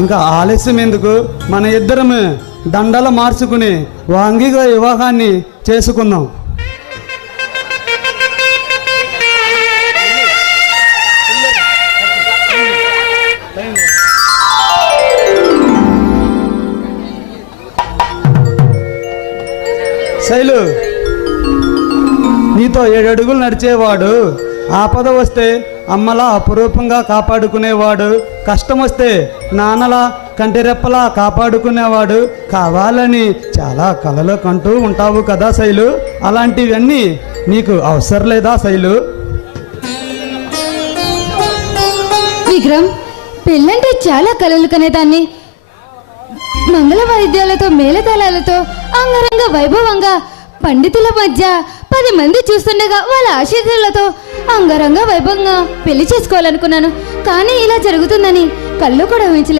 ఇంకా ఆలస్యం ఎందుకు, మన ఇద్దరము దండలు మార్చుకుని వాంగిగా వివాహాన్ని చేసుకుందాం. శైలు, నీతో 7 అడుగులు నడిచేవాడు, ఆపద వస్తే అమ్మలా అపురూపంగా కాపాడుకునేవాడు, కష్టం వస్తే నాన్నలా కంటిరెప్పలా కాపాడుకునేవాడు కావాలని చాలా కలలు కంటూ ఉంటావు కదా శైలు. అలాంటివన్నీ నీకు అవసరం లేదా శైలు? విక్రమ్, పెళ్ళంటే చాలా కలలు కనేదాన్ని. మంగళ వాయిద్యాలతో మేళతాళాలతో అంగరంగ వైభవంగా పండితుల మధ్య 10 మంది చూస్తుండగా వాళ్ళ ఆశీర్వాదాలతో అంగరంగ వైభవంగా పెళ్లి చేసుకోవాలనుకున్నాను. కానీ ఇలా జరుగుతుందని కళ్ళు కూడా ఊహించలేదు.